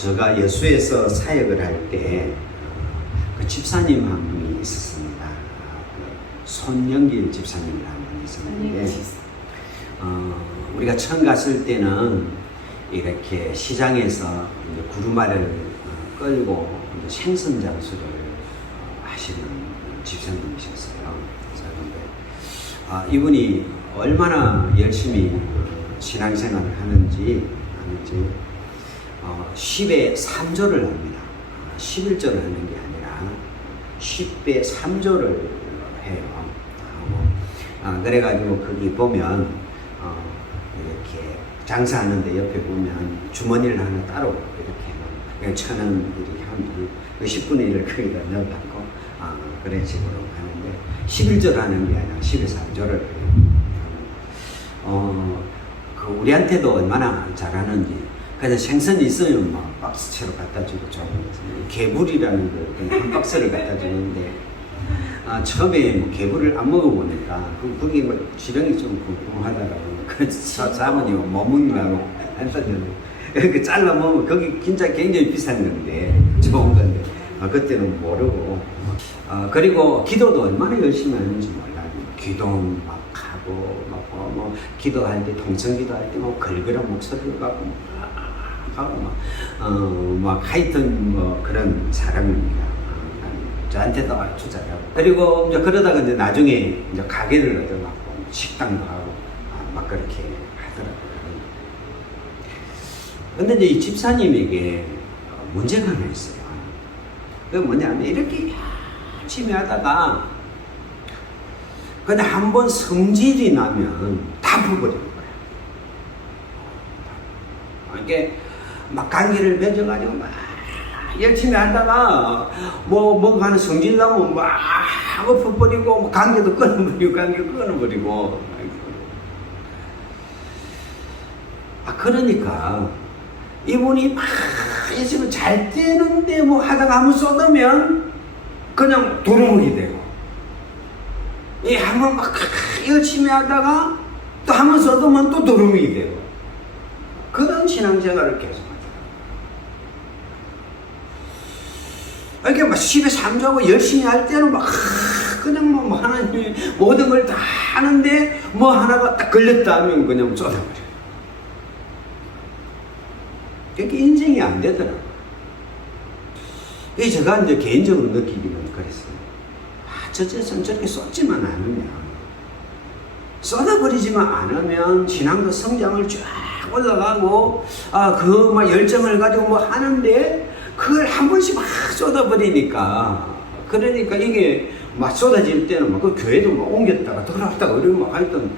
제가 여수에서 사역을 할 때 그 집사님 한 분이 있었습니다. 손영길 집사님이라는 분이 있었는데 우리가 처음 갔을 때는 이렇게 시장에서 이제 구루마를 끌고 이제 생선 장수를 하시는 집사님이셨어요. 이분이 얼마나 열심히 신앙생활을 하는지 10의 3조를 합니다. 11조를 하는 게 아니라 10의 3조를 해요. 그래가지고 거기 보면 이렇게 장사하는데 옆에 보면 주머니를 하나 따로 이렇게 1,000원 이렇게 하면 그 10분의 1을 거기다 넣어갖고 그런 식으로 하는데 11조를 하는 게 아니라 10의 3조를 그 우리한테도 얼마나 잘하는지. 그래서 생선이 있으면 막 박스채로 갖다 주고 좀 개불이라는 거 한 박스를 갖다 주는데 처음에 뭐 개불을 안 먹어보니까 거기 뭐 지렁이 좀 궁금하더라고요. 그래서 사모님 못 먹는다고 안 사줬는데 그 잘라 먹으면 거기 진짜 굉장히 비싼 건데 좋은 건데 그때는 모르고 그리고 기도도 얼마나 열심히 하는지 몰라요. 기도 막 하고 뭐 기도할 때 통성기도 할 때 뭐 걸그런 목소리를 갖고 막 하여튼 뭐 그런 사람입니다. 저한테도 아주 잘하고. 그리고 이제 그러다가 이제 나중에 이제 가게를 얻어갖고 식당도 하고 막 그렇게 하더라고요. 근데 이제 이 집사님에게 문제가 하나 있어요. 그게 뭐냐면 이렇게 열심히 하다가 근데 한번 성질이 나면 다 부어버리는 거예요. 이게 막 관계를 맺어가지고 막 열심히 하다가 뭐 하는 성질 나면 막 엎어버리고 관계도 끊어버리고 그러니까 이분이 막 열심히 잘 되는데 뭐 하다가 한번 쏟으면 그냥 도루묵이 되고 한번 막 열심히 하다가 또 한번 쏟으면 또 도루묵이 되고 그런 신앙생활을 계속 이렇게 막 10에 3조하고 열심히 할 때는 막 그냥 뭐 하나님이 모든 걸 다 하는데 뭐 하나가 딱 걸렸다 하면 그냥 쏟아버려요. 그렇게 인생이 안 되더라고요. 그게 제가 이제 개인적으로 느끼기는 그랬어요. 저쪽에서는 저렇게 쏟지만 않으면 쏟아버리지만 않으면 신앙도 성장을 쫙 올라가고 그 막 열정을 가지고 뭐 하는데 그걸 한 번씩 막 쏟아버리니까 그러니까 이게 막 쏟아질 때는 막 그 교회도 막 옮겼다가 돌아왔다가 이러면 막 하여튼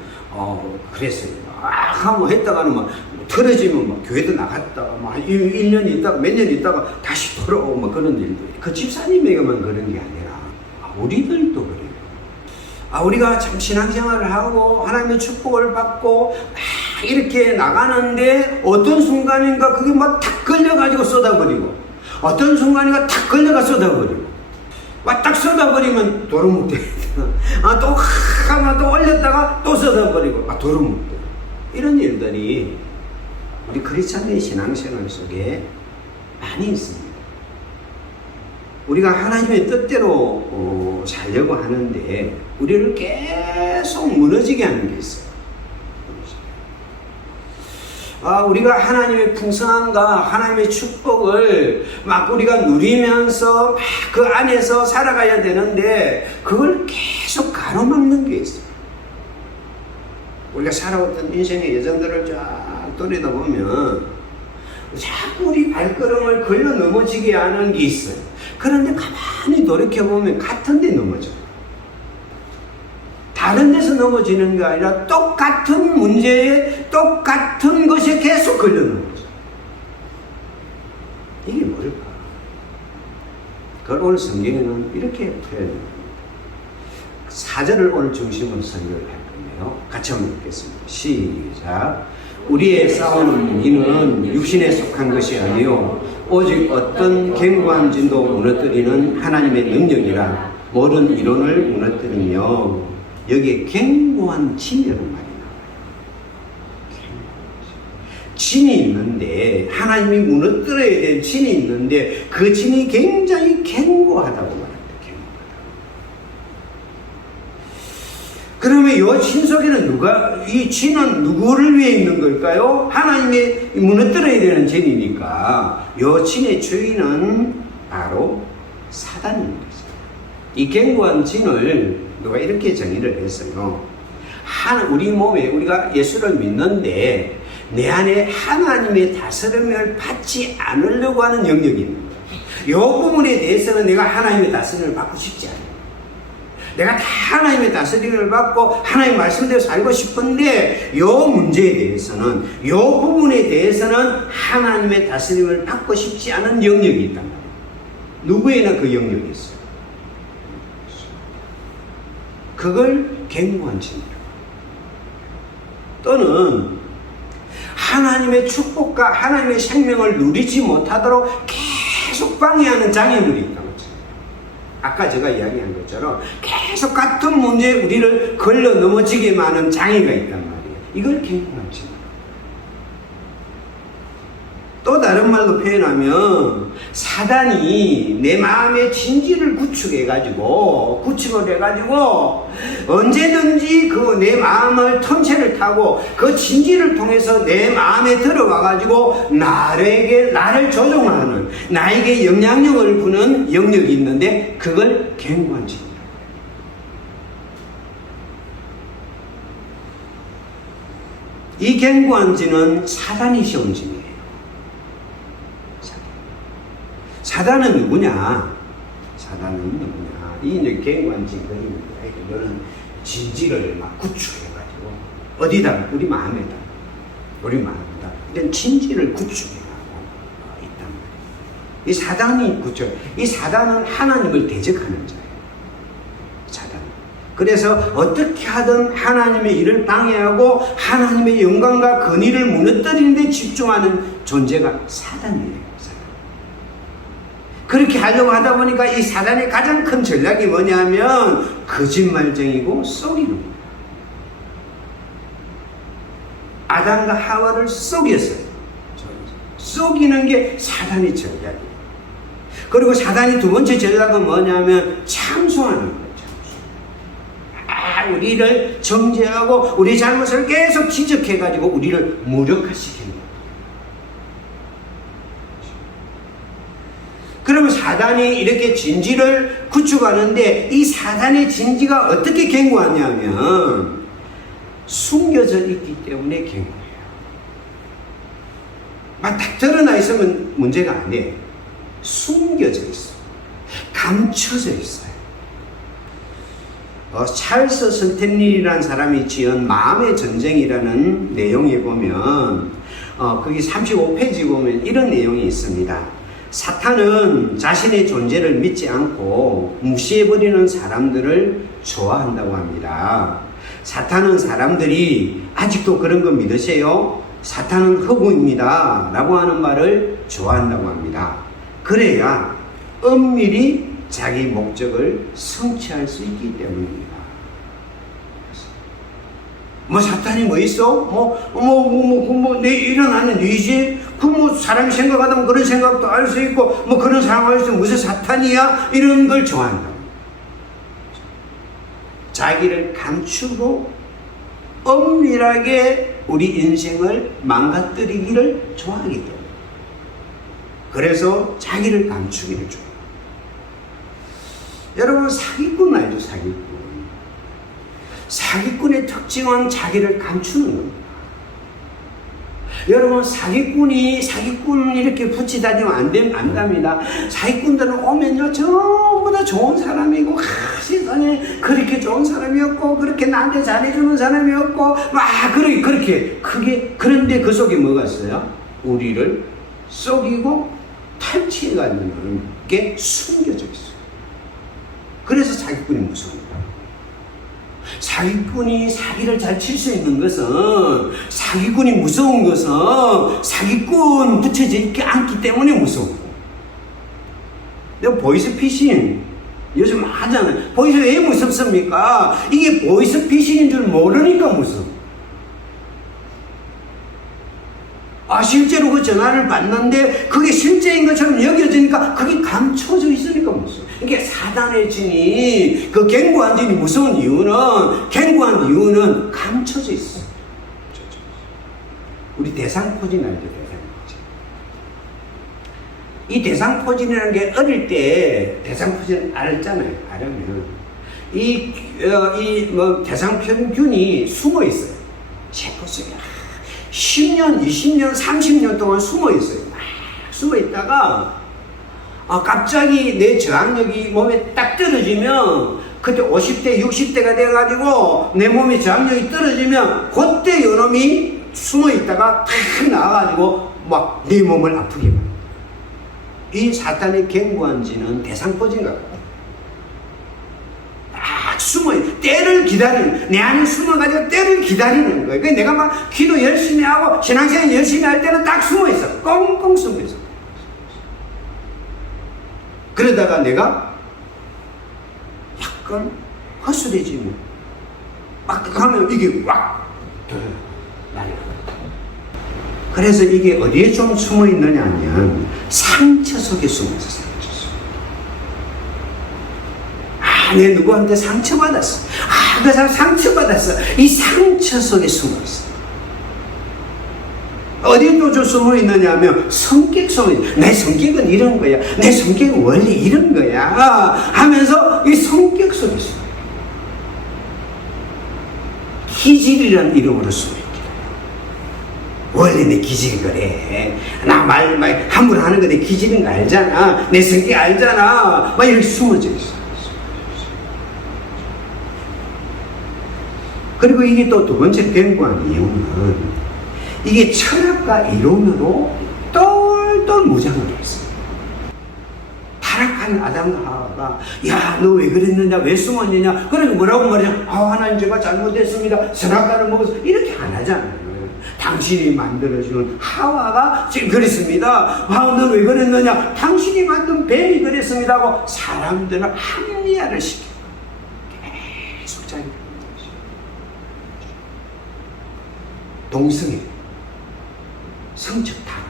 그랬어요. 하고 했다가는 막 틀어지면 막 교회도 나갔다가 막 1년 있다가 몇 년 있다가 다시 돌아오고 막 그런 일도 그 집사님에게만 그런 게 아니라 우리들도 그래요. 우리가 참 신앙생활을 하고 하나님의 축복을 받고 막 이렇게 나가는데 어떤 순간인가 그게 막 탁 걸려가지고 쏟아버리고 어떤 순간인가 탁 걸려가 쏟아버리고 막 딱 쏟아버리면 도루묵 돼. 또 하면 또 올렸다가 또 쏟아버리고 도루묵 돼. 이런 일들이 우리 크리스찬의 신앙생활 속에 많이 있습니다. 우리가 하나님의 뜻대로 살려고 하는데 우리를 계속 무너지게 하는 게 있어요. 우리가 하나님의 풍성함과 하나님의 축복을 막 우리가 누리면서 막 그 안에서 살아가야 되는데 그걸 계속 가로막는 게 있어요. 우리가 살아왔던 인생의 여정들을 쫙 돌이다 보면 자꾸 우리 발걸음을 걸려 넘어지게 하는 게 있어요. 그런데 가만히 돌이켜보면 같은 데 넘어져요. 다른 데서 넘어지는 게 아니라 똑같은 문제에 똑같은 것에 계속 걸려 넘어져요. 이게 뭘까? 그걸 오늘 성경에는 이렇게 표현합니다. 4절을 오늘 중심으로 설교를 할 건데요. 같이 한번 읽겠습니다. 시작. 우리의 싸우는 이는 육신에 속한 것이 아니요 오직 어떤 견고한 진도 무너뜨리는 하나님의 능력이라 모든 이론을 무너뜨리며 여기에 견고한 진이라는 말이 나와요. 진이 있는데, 하나님이 무너뜨려야 될 진이 있는데 그 진이 굉장히 견고하다고 말합니다. 그러면 이 진 속에는 이 진은 누구를 위해 있는 걸까요? 하나님이 무너뜨려야 되는 진이니까 이 진의 주인은 바로 사단인 거죠. 이 견고한 진을 누가 이렇게 정의를 했어요. 우리 몸에 우리가 예수를 믿는데 내 안에 하나님의 다스림을 받지 않으려고 하는 영역이 있는 거예요. 이 부분에 대해서는 내가 하나님의 다스림을 받고 싶지 않아요. 내가 다 하나님의 다스림을 받고 하나님 말씀대로 살고 싶은데 이 문제에 대해서는, 이 부분에 대해서는 하나님의 다스림을 받고 싶지 않은 영역이 있단 말이에요. 누구에나 그 영역이 있어요. 그걸 견고한 진이라고. 또는 하나님의 축복과 하나님의 생명을 누리지 못하도록 계속 방해하는 장애물이 있다고 했죠. 아까 제가 이야기한 것처럼 계속 같은 문제에 우리를 걸러 넘어지게 하는 장애가 있단 말이에요. 이걸 견고한 진. 또 다른 말로 표현하면 사단이 내 마음의 진지를 구축을 해가지고 언제든지 그 내 마음을 턴체를 타고 그 진지를 통해서 내 마음에 들어와가지고 나를 조종하는, 나에게 영향력을 부는 영역이 있는데 그걸 견고한 진이라고 해요. 이 견고한 진은 사단이 세운 진이에요. 사단은 누구냐? 이 이제 견고한 진거리입니다. 이거는 진지를 막 구축해가지고 어디다? 우리 마음에다, 이런 진지를 구축해가고 있단 말이에요. 이 사단이 이 사단은 하나님을 대적하는 자예요. 사단. 그래서 어떻게 하든 하나님의 일을 방해하고 하나님의 영광과 권위를 무너뜨리는 데 집중하는 존재가 사단이에요. 그렇게 하려고 하다 보니까 이 사단의 가장 큰 전략이 뭐냐면 거짓말쟁이고 속이는 거예요. 아담과 하와를 속였어요. 속이는 게 사단의 전략이에요. 그리고 사단이 두 번째 전략은 뭐냐면 참소하는 거예요. 우리를 정죄하고 우리 잘못을 계속 지적해가지고 우리를 무력화시키는 거예요. 그러면 사단이 이렇게 진지를 구축하는데 이 사단의 진지가 어떻게 견고하냐면 숨겨져 있기 때문에 견고해요. 막 딱 드러나 있으면 문제가 아니에요. 숨겨져 있어요. 감춰져 있어요. 찰스 선탠린이라는 사람이 지은 마음의 전쟁이라는 내용에 보면 거기 35페이지 보면 이런 내용이 있습니다. 사탄은 자신의 존재를 믿지 않고 무시해버리는 사람들을 좋아한다고 합니다. 사탄은 사람들이 아직도 그런 거 믿으세요? 사탄은 허구입니다 라고 하는 말을 좋아한다고 합니다. 그래야 엄밀히 자기 목적을 성취할 수 있기 때문입니다. 사탄이 뭐 있어? 내 일어나는 의지? 사람이 생각하다 그런 생각도 알 수 있고, 그런 상황에서 무슨 사탄이야? 이런 걸 좋아한다. 자기를 감추고 엄밀하게 우리 인생을 망가뜨리기를 좋아하기 때문에. 그래서 자기를 감추기를 좋아해요. 여러분, 사기꾼 알죠? 사기꾼의 특징은 자기를 감추는 겁니다. 여러분, 사기꾼 이렇게 붙이다니면 안 됩니다. 사기꾼들은 오면요, 전부 다 좋은 사람이고, 세상에 그렇게 좋은 사람이었고, 그렇게 나한테 잘해주는 사람이었고, 그런데 그 속에 뭐가 있어요? 우리를 속이고 탈취해가는 게 숨겨져 있어요. 그래서 사기꾼이 무서워요. 사기꾼이 사기를 잘 칠 수 있는 것은, 사기꾼이 무서운 것은 사기꾼 붙여져 있지 않기 때문에 무서워. 내가 보이스피싱 요즘 하잖아요. 보이스 왜 무섭습니까? 이게 보이스피싱인 줄 모르니까 무서워. 실제로 그 전화를 받는데 그게 실제인 것처럼 여겨지니까 그게 감춰져 있으니까 무서워. 이게 사단의 진이, 그 견고한 진이 무서운 이유는, 견고한 이유는 감춰져 있어. 우리 대상포진 알죠? 대상포진. 이 대상포진이라는 게 어릴 때 대상포진 알잖아요. 알면 대상평균이 숨어 있어요. 세포 속에 10년, 20년, 30년 동안 숨어 있어요. 막 숨어 있다가 갑자기 내 저항력이 몸에 딱 떨어지면, 그때 50대, 60대가 돼가지고 내 몸에 저항력이 떨어지면 그때 요놈이 숨어 있다가 탁 나와가지고 막 내 몸을 아프게 만들어요. 이 사탄의 견고한 진은 대상포진 같아요. 숨어, 때를 기다리는, 내 안에 숨어가지고 때를 기다리는 거예요. 그러니까 내가 막 기도 열심히 하고 신앙생활 열심히 할 때는 딱 숨어 있어. 꽁꽁 숨어 있어. 그러다가 내가 약간 허술해지면, 막 하면 이게 막 날아요. 그래서 이게 어디에 좀 숨어 있느냐 하면 상처 속에 숨어 있어. 내 누구한테 상처받았어. 그 사람 상처받았어. 이 상처 속에 숨어있어. 어디에 또 좀 숨어 있느냐 하면 성격 속에, 내 성격은 이런 거야. 내 성격은 원래 이런 거야. 하면서 이 성격 속에 숨어. 기질이라는 이름으로 숨어 있게. 원래 내 기질이 그래. 나 말 함부로 하는 거 내 기질인 거 알잖아. 내 성격 알잖아. 막 이렇게 숨어져 있어. 그리고 이게 또 두 번째 견고한 이유는 이게 철학과 이론으로 똘똘 무장을 했어요. 타락한 아담과 하와가 야, 너 왜 그랬느냐, 왜 숨었느냐, 그래서 뭐라고 말하냐, 하나님 제가 잘못했습니다, 선악과를 먹어서, 이렇게 안 하잖아요. 당신이 만들어준 하와가 지금 그랬습니다. 너 왜 그랬느냐, 당신이 만든 뱀이 그랬습니다 하고 사람들은 합리화를 시켜요. 계속 자기 동성애, 성적 타락.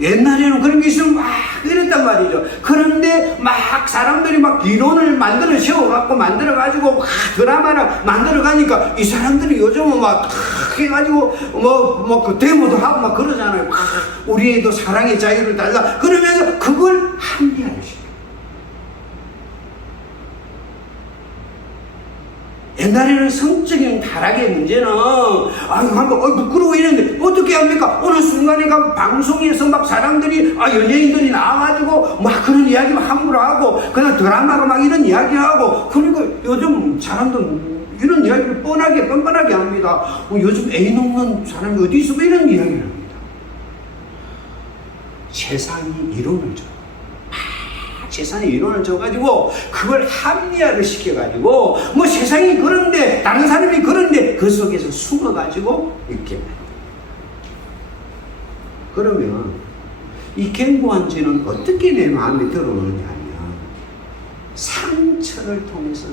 옛날에는 그런 게 있으면 막 이랬단 말이죠. 그런데 막 사람들이 막 이론을 만들어 세워갖고 만들어가지고 막 드라마를 만들어가니까 이 사람들이 요즘은 막 해가지고 그 데모도 하고 막 그러잖아요. 우리 애도 사랑의 자유를 달라. 그러면서 그걸 합리화를 시켜요. 옛날에는 성적인 타락의 문제는 부끄러워 이랬는데 어떻게 합니까? 어느 순간에 가면 방송에서 막 사람들이 연예인들이 나와가지고 막 그런 이야기 함부로 하고 그냥 드라마로 막 이런 이야기 하고, 그러니까 요즘 사람들 이런 이야기를 뻔뻔하게 합니다. 요즘 애인 없는 사람이 어디 있어? 이런 이야기를 합니다. 세상이 이론을 줘. 세상에 이론을 줘가지고 그걸 합리화를 시켜가지고 세상이 그런데 다른 사람이 그런데 그 속에서 숨어가지고 이렇게. 그러면 이 견고한 죄는 어떻게 내 마음에 들어오느냐 하면 상처를 통해서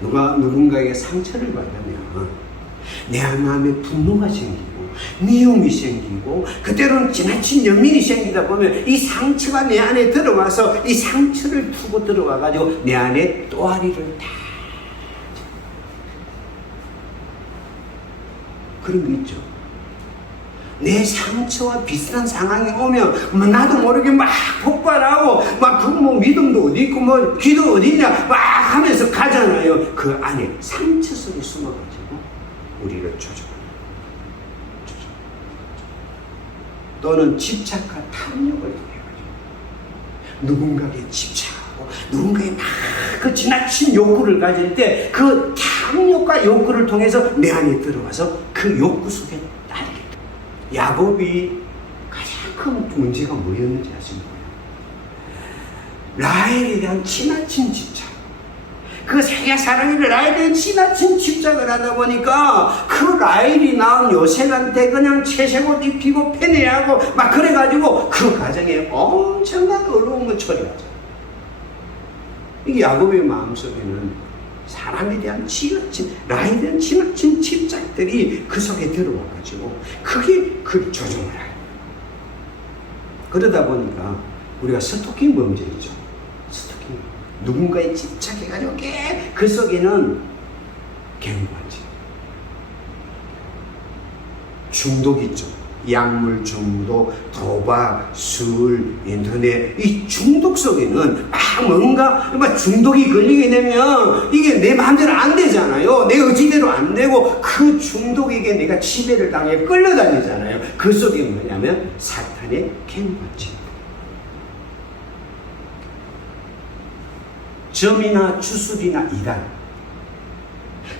들어옵니다. 누군가에게 상처를 받으면 내 마음에 분노가 생기고 미움이 생기고 그때로는 지나친 연민이 생기다 보면 이 상처가 내 안에 들어와서 이 상처를 푸고 들어와가지고 내 안에 또아리를 다 그런 게 있죠. 내 상처와 비슷한 상황이 오면 나도 모르게 막 폭발하고 막 믿음도 어디 있고 기도 어디 있냐 막 하면서 가잖아요. 그 안에 상처 속에 숨어가지고 우리를 조종합니다. 또는 집착과 탐욕을 통해가지고 누군가에게 집착하고 누군가에 막 그 지나친 욕구를 가질 때 그 탐욕과 욕구를 통해서 내 안에 들어와서 그 욕구 속에 따르게 됩니다. 야곱이 가장 큰 문제가 뭐였는지 아십니까? 라헬에 대한 지나친 집착. 그 자기가 사랑하는 라헬에 대한 지나친 집착을 하다 보니까 그 라헬이 낳은 요셉한테 그냥 채색옷 입히고 패내하고 막 그래가지고 그 가정에 엄청난 어려움을 처리하죠. 이게 야곱의 마음속에는 사람에 대한 지나친, 라헬에 대한 지나친 집착, 집착들이 그 속에 들어와가지고 그게 그 조종을 해요. 그러다 보니까 우리가 스토킹 범죄이죠. 스토킹. 누군가에 집착해가지고 그 속에는 갱관지. 중독 있죠. 약물 중독, 도박, 술, 인터넷, 이 중독 속에는 뭔가 중독이 걸리게 되면 이게 내 마음대로 안 되잖아요. 내 의지대로 안 되고 그 중독에게 내가 지배를 당해 끌려다니잖아요. 그 속에 뭐냐면 사탄의 갱관지. 점이나 주술이나 이단.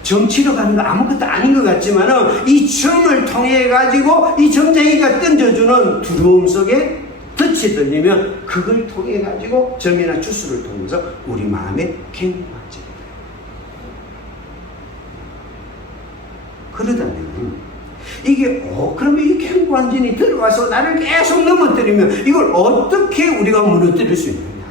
점 치러 가는 거 아무것도 아닌 것 같지만은 이 점을 통해 가지고 이 점쟁이가 던져주는 두려움 속에 덫이 들리면 그걸 통해 가지고 점이나 주술을 통해서 우리 마음에 갱관지. 그러다면 이게 그러면 이 갱관진이 들어와서 나를 계속 넘어뜨리면 이걸 어떻게 우리가 무너뜨릴 수 있느냐?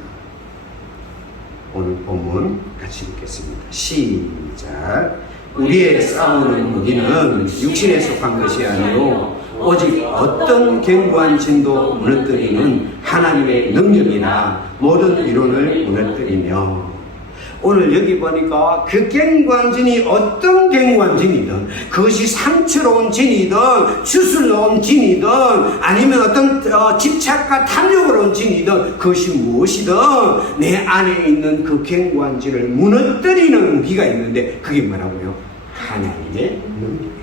오늘 본문 같이 읽겠습니다. 시작. 우리의 싸우는 무기는 육신에 속한 것이 아니요 오직 어떤 갱관진도 무너뜨리는 하나님의 능력이나 모든 이론을 무너뜨리며. 오늘 여기 보니까 그 갱관진이 어떤 갱관진이든 그것이 상처로운 진이든 주술로 온 진이든 아니면 어떤 집착과 탐욕으로 온 진이든 그것이 무엇이든 내 안에 있는 그 갱관진을 무너뜨리는 무기가 있는데 그게 뭐라고요? 하나님의 능력이라.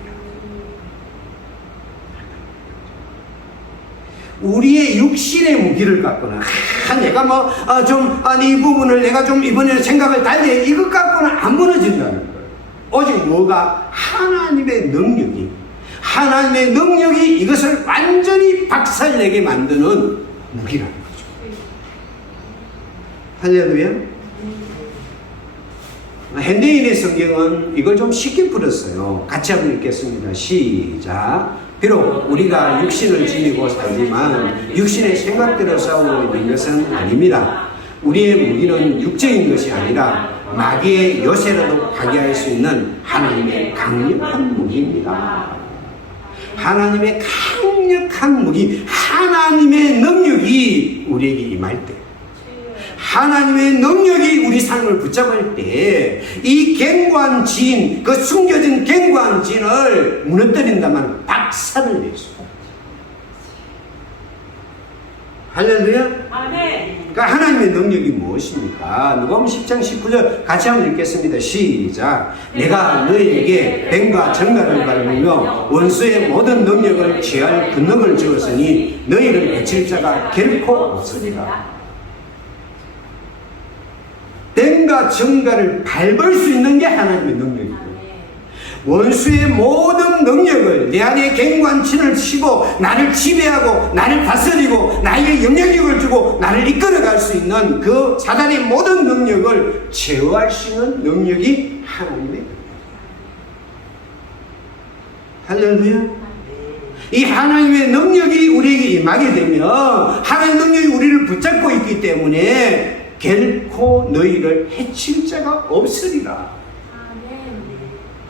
우리의 육신의 무기를 갖거나 내가 이 부분을 내가 좀 이번에는 생각을 달리 이것 갖고는 안 무너진다는 거예요. 오직 뭐가? 하나님의 능력이 이것을 완전히 박살내게 만드는 무기라는 거죠. 할렐루야. 현대인의 성경은 이걸 좀 쉽게 풀었어요. 같이 한번 읽겠습니다. 시작. 비록 우리가 육신을 지니고 살지만 육신의 생각대로 싸우고 있는 것은 아닙니다. 우리의 무기는 육적인 것이 아니라 마귀의 요새라도 파괴할 수 있는 하나님의 강력한 무기입니다. 하나님의 강력한 무기, 하나님의 능력이 우리에게 임할 때, 하나님의 능력이 우리 삶을 붙잡을 때 이 갱관진, 그 숨겨진 갱관진을 무너뜨린다면 박살을 낼 수 있어요. 할렐루야. 아멘. 그러니까 하나님의 능력이 무엇입니까? 누가복음 10장 19절 같이 한번 읽겠습니다. 시작. 내가 너희에게 뱀과 정갈을 밟으며 원수의 모든 능력을 취할 근능을 주었으니 너희를 해칠 자가 결코 없으리라. 뱀과 정갈을 밟을 수 있는 게 하나님의 능력이고, 원수의 모든 능력을 내 안에 갱관진을 치고 나를 지배하고 나를 다스리고 나에게 영향력을 주고 나를 이끌어갈 수 있는 그 사단의 모든 능력을 제어할 수 있는 능력이 하나님의 능력이에요. 할렐루야. 이 하나님의 능력이 우리에게 임하게 되면 하나님의 능력이 우리를 붙잡고 있기 때문에 결코 너희를 해칠 자가 없으리라.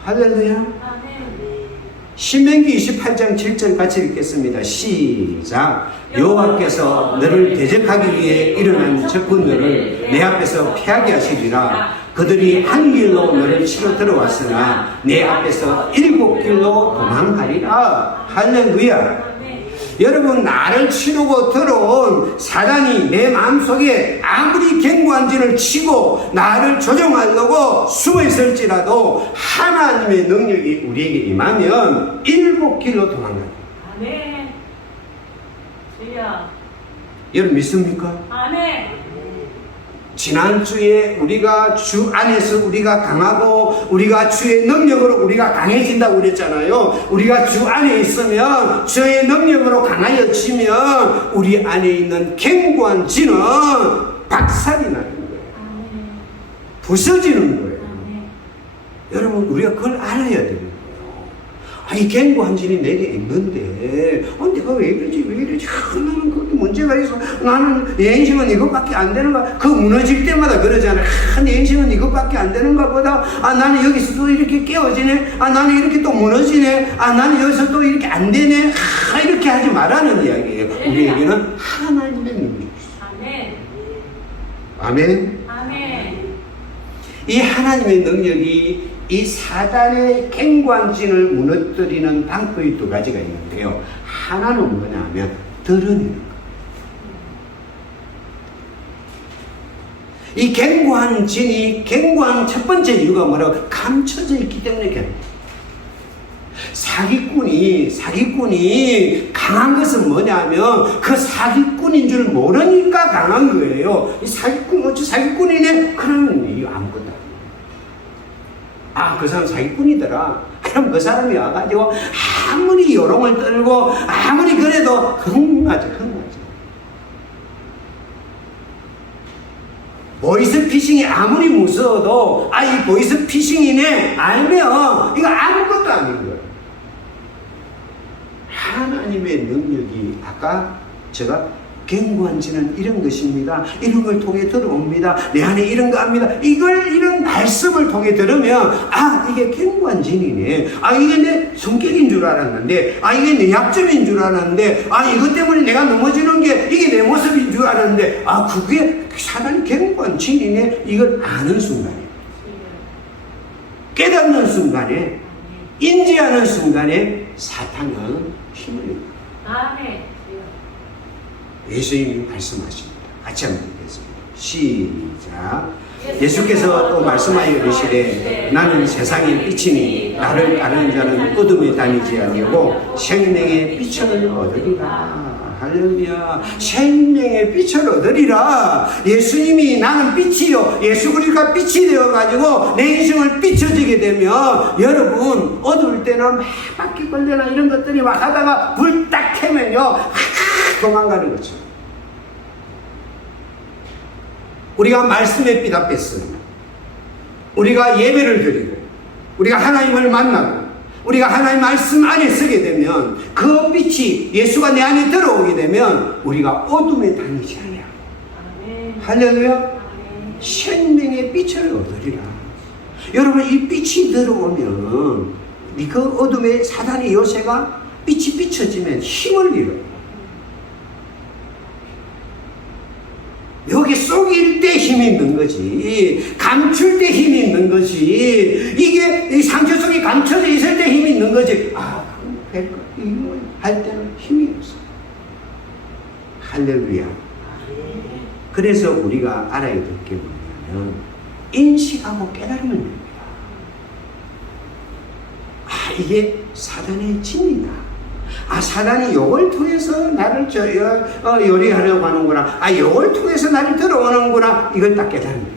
할렐루야. 신명기 28장 7절 같이 읽겠습니다. 시작. 여호와께서 너를 대적하기 위해 일어난 적군들을 내 앞에서 피하게 하시리라. 그들이 한 길로 너를 치러 들어왔으나 내 앞에서 7길로 도망가리라. 할렐루야. 여러분, 나를 치르고 들어온 사단이 내 마음속에 아무리 갱관진을 치고 나를 조종하려고 숨어 있을지라도 하나님의 능력이 우리에게 임하면 7길로 도망가요. 아멘. 여러분 믿습니까? 아멘. 지난주에 우리가 주 안에서 우리가 강하고 우리가 주의 능력으로 우리가 강해진다고 그랬잖아요. 우리가 주 안에 있으면 주의 능력으로 강하여지면 우리 안에 있는 갱관진은 박살이 나는 거예요. 부서지는 거예요. 여러분, 우리가 그걸 알아야 되는 거예요. 이 견고한 진이 내게 있는데, 내가 왜 이러지? 나는 그게 문제가 있어. 나는 내 인생은 이것밖에 안 되는 거야. 그 무너질 때마다 그러잖아. 내 인생은 이것밖에 안 되는 것보다, 나는 여기서 또 이렇게 깨어지네. 나는 이렇게 또 무너지네. 나는 여기서 또 이렇게 안 되네. 이렇게 하지 말라는 이야기예요. 우리에게는 하나님의 능력이 있어요. 아멘. 아멘. 아멘. 이 하나님의 능력이 이 사단의 견고한 진을 무너뜨리는 방법이 두 가지가 있는데요. 하나는 뭐냐면 드러내는 거예요. 이 견고한 진이 견고한 첫 번째 이유가 뭐라고? 감춰져 있기 때문에 그래요. 사기꾼이 강한 것은 뭐냐면 그 사기꾼인 줄 모르니까 강한 거예요. 이 사기꾼이네? 그러면 이거 아무것도 그 사람 사기꾼이더라. 그럼 그 사람이 와가지고 아무리 요롱을 떨고 아무리 그래도 흥하죠. 보이스피싱이 아무리 무서워도 이 보이스피싱이네 알면 이거 아무것도 아닌 거예요. 하나님의 능력이 아까 제가 견고한 진은 이런 것입니다. 이런 걸 통해 들어옵니다. 내 안에 이런 거 합니다. 이런 말씀을 통해 들으면 이게 견고한 진이네. 이게 내 성격인 줄 알았는데 이게 내 약점인 줄 알았는데 이것 때문에 내가 넘어지는 게 이게 내 모습인 줄 알았는데 그게 사단이 견고한 진이네. 이걸 아는 순간에 깨닫는 순간에 인지하는 순간에 사탄은 힘을 잃어요. 아멘. 예수님이 말씀하십니다. 같이 한번 읽겠습니다. 시작. 예수께서 또 말씀하여 이르시되 나는 세상의 빛이니 나를 따르는 자는 어둠에 다니지 아니하고 생명의 빛을 얻으리라. 할렐루야. 생명의 빛을 얻으리라. 예수님이 나는 빛이요. 예수 그리스도가 빛이 되어가지고 내 인생을 비춰지게 되면 여러분 어두울 때는 막 바퀴벌레나 이런 것들이 막 하다가 불 딱 켜면요 도망가는 거죠. 우리가 말씀에 삐답했어요. 우리가 예배를 드리고 우리가 하나님을 만나고 우리가 하나님 말씀 안에 서게 되면 그 빛이 예수가 내 안에 들어오게 되면 우리가 어둠에 다니지 않아요. 할렐루야. 생명의 빛을 얻으리라. 여러분 이 빛이 들어오면 그 어둠에 사단의 요새가 빛이 비춰지면 힘을 잃어요. 여기 속일 때 힘이 있는 거지. 감출 때 힘이 있는 거지. 이게 상처 속에 감춰져 있을 때 힘이 있는 거지. 이거 할 때는 힘이 없어. 할렐루야. 그래서 우리가 알아야 될 게 뭐냐면 인식하고 깨달으면 됩니다. 이게 사단의 진이다. 사단이 요걸 통해서 나를 요리하려고 하는구나. 요걸 통해서 나를 들어오는구나. 이걸 딱 깨달습니다.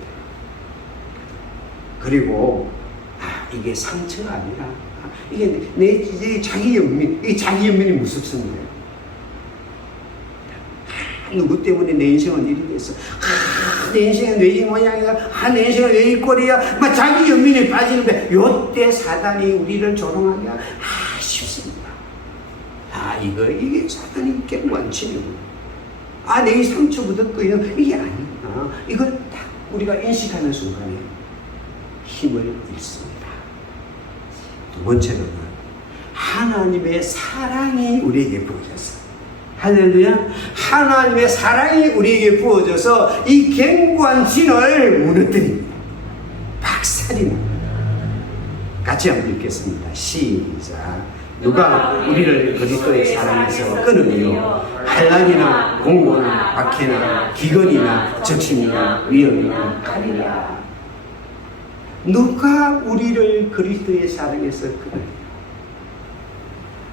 그리고 이게 상처가 아니라 이게 내 자기 연민, 이 자기 연민이 무섭습니다. 누구 때문에 내 인생은 이리 됐어. 내 인생은 왜 이 모양이야. 내 인생은 왜 이 꼴이야. 막 자기 연민에 빠지는데 요때 사단이 우리를 조롱하기가 쉽습니다. 이게 사단이 견고한 진이구나. 내 상처 묻었고 이게 아니구나. 이걸 딱 우리가 인식하는 순간에 힘을 잃습니다. 두 번째로는 하나님의 사랑이 우리에게 부어졌어요. 할렐루야. 하나님의 사랑이 우리에게 부어져서 이 견고한 진을 무너뜨립니다. 박살입니다. 같이 한번 읽겠습니다. 시작. 누가 우리를 그리스도의 사랑에서 끊으리요. 환난이나 공고나 박해나 기근이나 적신이나 위험이나 칼이라. 누가 우리를 그리스도의 사랑에서 끊으리요.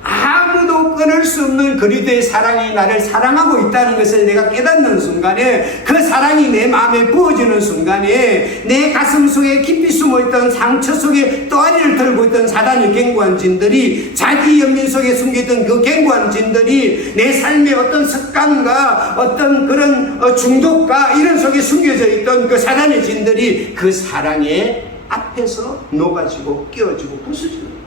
아무도 끊을 수 없는 그리스도의 사랑이 나를 사랑하고 있다는 것을 내가 깨닫는 순간에, 그 사랑이 내 마음에 부어지는 순간에 내 가슴 속에 깊이 숨어있던 상처 속에 또아리를 들고 있던 사단의 견고한 진들이, 자기 연민 속에 숨겨있던 그 견고한 진들이 내 삶의 어떤 습관과 어떤 그런 중독과 이런 속에 숨겨져 있던 그 사단의 진들이 그 사랑의 앞에서 녹아지고 끼어지고 부서지는 거예요.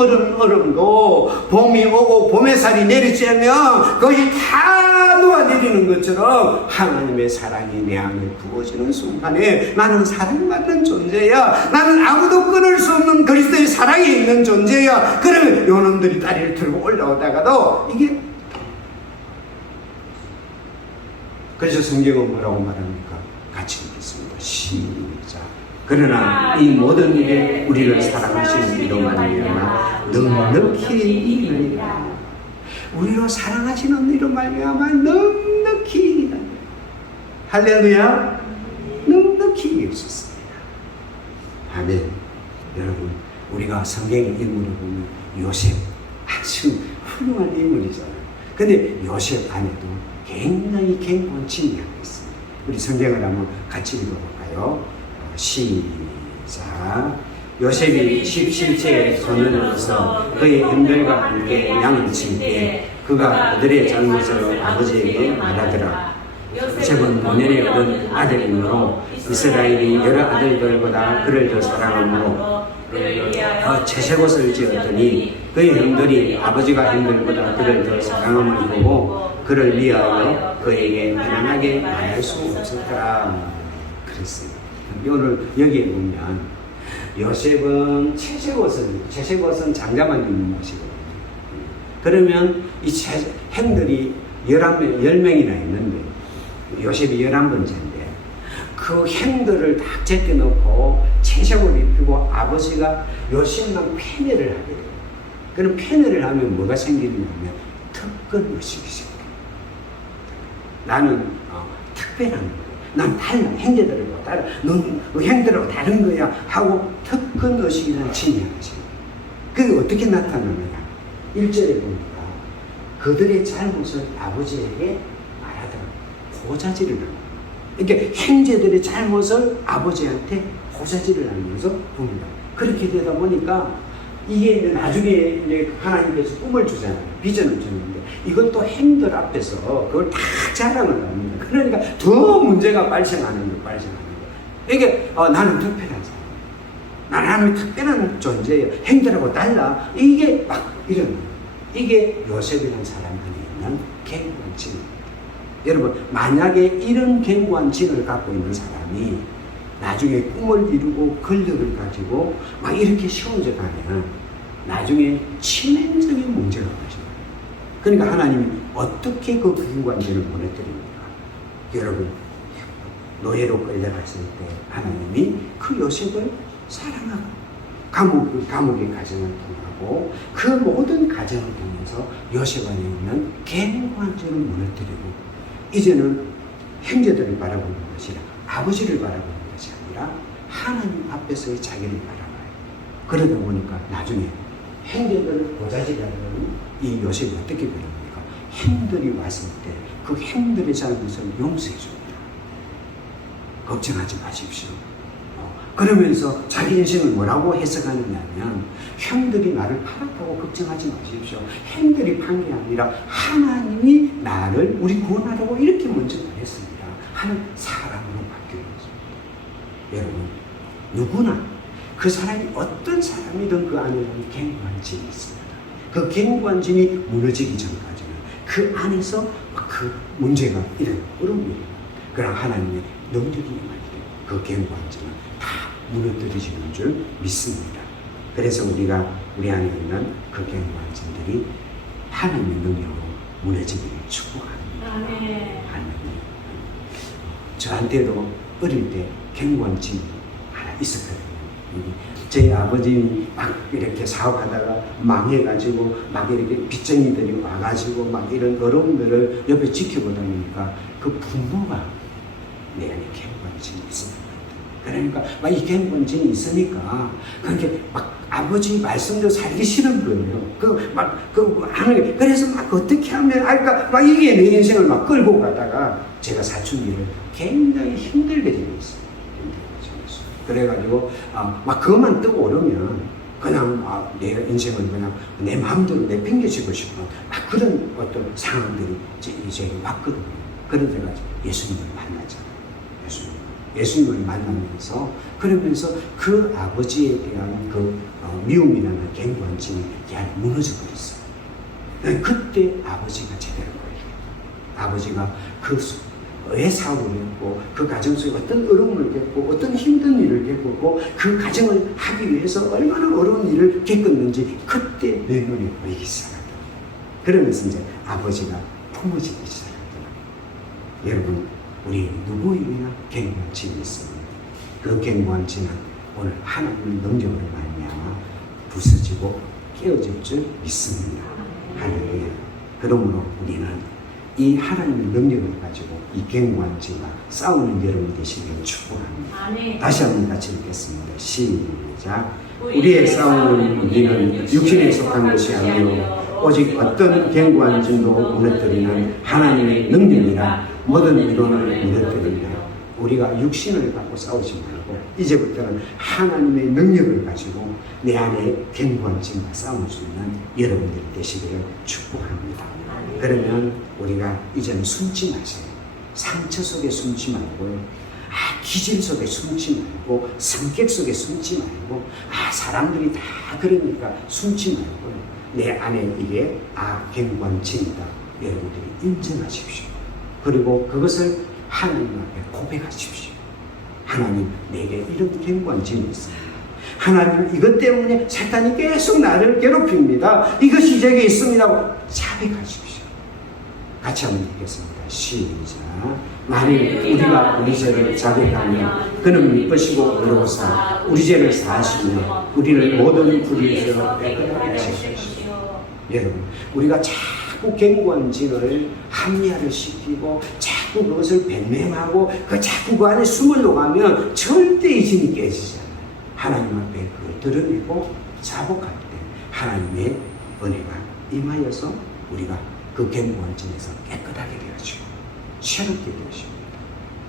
얼음도 봄이 오고 봄의 살이 내리쬐면 그것이 다 녹아내리는 것처럼 하나님의 사랑이 내 안에 부어지는 순간에 나는 사랑받는 존재야. 나는 아무도 끊을 수 없는 그리스도의 사랑이 있는 존재야. 그러면 요놈들이 다리를 들고 올라오다가도 이게, 그래서 성경은 뭐라고 말합니까? 같이 읽겠습니다. 시작. 그러나 이 모든 일에 우리를 사랑하시는 이로 말미암아 넉넉히 이르리라. 우리로 사랑하시는 이로 말미암아 넉넉히 이르리라. 할렐루야. 넉넉히 이르셨습니다. 아멘. 여러분, 우리가 성경의 인물을 보면 요셉 아주 훌륭한 인물이잖아요. 근데 요셉 안에도 굉장히 견고한 진리가 있습니다. 우리 성경을 한번 같이 읽어볼까요? 시작. 요셉이 17채의 손을 얻어서 그의 형들과 함께 양을 칠 때 그가 그들의 잘못을 아버지에게 말하더라. 요셉은 노년에 얻은 아들이므로 이스라엘이 여러 아들들보다 그를 더 사랑하므로 채색옷을 지었더니 그의 형들이 아버지가 형들보다 그를 더 사랑함을 보고 그를 위하여 그에게 편안하게 말할 수 없었더라. 그랬습니다. 오늘 여기에 보면 요셉은 채색옷은 장자만 입는 것이거든요. 그러면 이 형들이 10명이나 있는데 요셉이 11번째인데 그 형들을 다 제껴놓고 채색옷을 입히고 아버지가 요셉만 패내를 하게 돼요. 그럼 패내를 하면 뭐가 생기냐면 특권 의식이 생겨요. 나는 특별한 거야. 난 달라. 형제들하고 달라. 넌 형들하고 다른 거야. 하고 특권 의식이라는 진리가 생겨요. 그게 어떻게 나타나느냐. 1절에 보니까 그들의 잘못을 아버지에게 말하더라. 고자질을 하는 거예요. 그러니까 형제들의 잘못을 아버지한테 고자질을 하면서 봅니다. 그렇게 되다 보니까 이게 나중에 이제 하나님께서 꿈을 주잖아요. 비전을 주는데 이건 또 형들 앞에서 그걸 다 자랑을 합니다. 그러니까 더 문제가 발생하는 거예요. 이게 나는 특별하잖아. 나는 특별한 존재예요. 형들하고 달라. 이게 막 이런 이게 요셉이라는 사람 안에 있는 견고한 진입니다. 여러분, 만약에 이런 견고한 진을 갖고 있는 사람이 나중에 꿈을 이루고 권력을 가지고 막 이렇게 세워져 가면 나중에 치명적인 문제가 발생합니다. 그러니까 하나님이 어떻게 그 견고한진을 무너뜨립니까? 여러분, 노예로 끌려갔을 때 하나님이 그 요셉을 사랑하고 감옥의 가정을 통하고 그 모든 가정을 통해서 요셉 안에 있는 견고한 진을 무너뜨리고 이제는 형제들을 바라보는 것이 아니라 아버지를 바라보는 것이 아니라 하나님 앞에서의 자기를 바라봐요. 그러다 보니까 나중에 형제들을 고자질하는 이 요셉이 어떻게 변합니까? 형들이 왔을 때 그 형들의 잘못을 용서해 줍니다. 걱정하지 마십시오. 그러면서 자기 인생을 뭐라고 해석하느냐면 형들이 나를 팔았다고 걱정하지 마십시오. 형들이 판 게 아니라 하나님이 나를 우리 구원하라고 이렇게 먼저 말했습니다. 하는 사람으로 바뀌는 것입니다. 여러분, 누구나 그 사람이 어떤 사람이든 그 안에는 견고한 진이 있습니다. 그 견고한 진이 무너지기 전까지는 그 안에서 그 문제가 이런 어려움이 일어납니다. 그러나 하나님의 능력이 임할 때 그 견고한 진은 다 무너뜨려지는 줄 믿습니다. 그래서 우리가 우리 안에 있는 그 견고한 진들이 하나님의 능력으로 무너지기를 축복합니다. 아멘. 저한테도 어릴 때 견고한 진이 하나 있었거든요. 저희 아버님이 막 이렇게 사업하다가 망해가지고 막 이렇게 빚쟁이들이 와가지고 막 이런 어려움들을 옆에 지켜보다 보니까 그 분노가 내 안에 견고한 진이 있습니다. 그러니까 막 이 견고한 진이 있으니까 그렇게 막 아버지 말씀대로 살기 싫은 거예요. 하는 게 그래서 막 어떻게 하면 알까 막 이게 내 인생을 막 끌고 가다가 제가 사춘기를 굉장히 힘들게 지냈어요. 그래가지고 막 그것만 뜨고 오르면 그냥 내 인생을 그냥 내 마음대로 내팽개치고 싶은 막 그런 어떤 상황들이 이제 왔거든요. 그러다가 예수님을 만났잖아요. 예수님 예수님을 만나면서 그러면서 그 아버지에 대한 그 미움이라는 갱고한증이 무너져 버렸어요. 그때 아버지가 제대로 보여요. 아버지가 왜 사고를 했고 그 가정 속에 어떤 어려움을 겪고 어떤 힘든 일을 겪고 그 가정을 하기 위해서 얼마나 어려운 일을 겪었는지 그때 내 눈에 보이기 시작하더라고요. 그러면서 이제 아버지가 품어지기 시작하더라고요. 여러분, 우리 누구에게나 갱고한 증이 있습니다. 그 갱고한 증은 오늘 하나님의 능력으로 말미암아 부서지고 깨어질 줄 믿습니다. 할렐루야. 그러므로 우리는 이 하나님의 능력을 가지고 이 갱고한 증과 싸우는 여러분 되시기를 축복합니다. 아멘. 다시 한번 같이 읽겠습니다. 시작. 우리의 싸움은 우리는 육신에 속한 것이 아니요 오직 어떤 갱고한 증도 무너뜨리는 하나님의 능력이라 모든 이론을 무너뜨리며 우리가 육신을 갖고 싸우지 말고 이제부터는 하나님의 능력을 가지고 내 안에 갱고한 증과 싸울 수 있는 여러분들이 되시기를 축복합니다. 그러면 우리가 이제는 숨지 마세요. 상처 속에 숨지 말고요. 기질 속에 숨지 말고 성격 속에 숨지 말고 사람들이 다 그러니까 숨지 말고요. 내 안에 이게 갱고한 증이다. 여러분들이 인정하십시오. 그리고 그것을 하나님 앞에 고백하십시오. 하나님, 내게 이런 갱고한 증이 있습니다. 하나님, 이것 때문에 사탄이 계속 나를 괴롭힙니다. 이것이 제게 있습니다. 자백하십시오. 같이 한번 읽겠습니다. 시작. 만일 우리가 우리 죄를 자백하면 그는 미쁘시고 의로우사 우리 죄를 사하시며 우리를 모든 불의에서 깨끗하게 하시옵소서. 여러분, 우리가 자꾸 갱고한 증을 합리화를 시키고 자꾸 그것을 변명하고 자꾸 그 안에 숨을 놓으면 절대 이 증이 깨지잖아요. 하나님 앞에 그걸 드러내고 자복할 때 하나님의 은혜가 임하여서 우리가 그 갱고한 증에서 깨끗하게 되어지고 새롭게 되어집니다.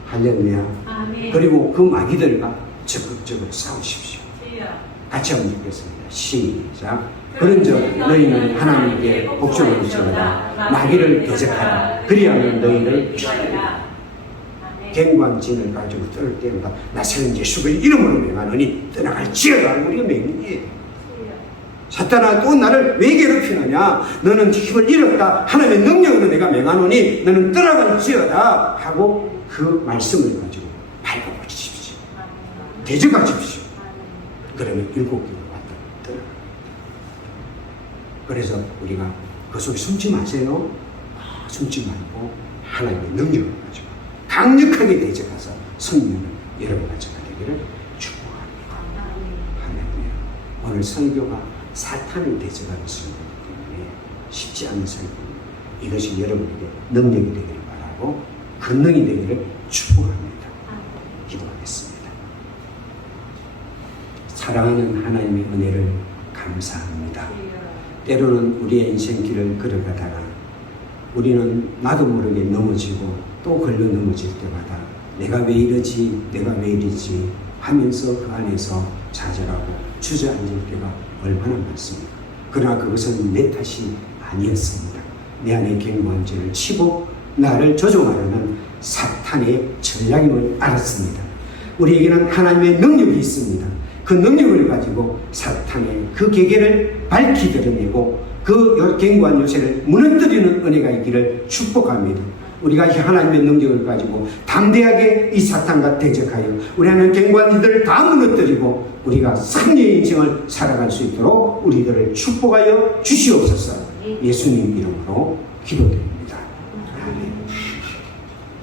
할렐루야. 아멘. 그리고 그 마귀들과 적극적으로 싸우십시오. 주여. 같이 한번 읽겠습니다. 시작. 그런즉 너희는 하나님께 복종을 지어다 마귀를 대적하라. 그리하면 너희를 피하리라. 갱고한 진을 가지고 떠날 때마다 나서는 예수의 이름으로 명하노니 떠나갈지어다. 우리가 맹리예요. 사탄아, 또 나를 왜 괴롭히느냐? 너는 힘을 잃었다. 하나님의 능력으로 내가 명하노니 너는 떠나갈지어다 하고 그 말씀을 가지고 밟아버리십시오. 대적하십시오. 그러면 7개로 왔다 떠나. 그래서 우리가 그 속에 숨지 마세요. 숨지 말고 하나님의 능력을 가지고 강력하게 대적해서 성령을 여러분과 저가 되기를 축복합니다. 할렐루야. 오늘 설교가 사탄을 대적하는 설교이기 때문에 쉽지 않은 설교입니다. 이것이 여러분에게 능력이 되기를 바라고 권능이 되기를 축복합니다. 기도하겠습니다. 사랑하는 하나님의 은혜를 감사합니다. 때로는 우리의 인생길을 걸어가다가 우리는 나도 모르게 넘어지고 또 걸려 넘어질 때마다 내가 왜 이러지, 내가 왜 이러지 하면서 그 안에서 좌절하고 주저앉을 때가 얼마나 많습니까? 그러나 그것은 내 탓이 아니었습니다. 내 안에 갱고한 죄를 치고 나를 조종하려는 사탄의 전략임을 알았습니다. 우리에게는 하나님의 능력이 있습니다. 그 능력을 가지고 사탄의 그 계계를 밝히 드러내고 그 갱고한 요새를 무너뜨리는 은혜가 있기를 축복합니다. 우리가 이 하나님의 능력을 가지고 담대하게 이 사탄과 대적하여 우리 하나님 갱고한 이들을 다 무너뜨리고 우리가 승리의 인생을 살아갈 수 있도록 우리들을 축복하여 주시옵소서. 예수님 이름으로 기도드립니다.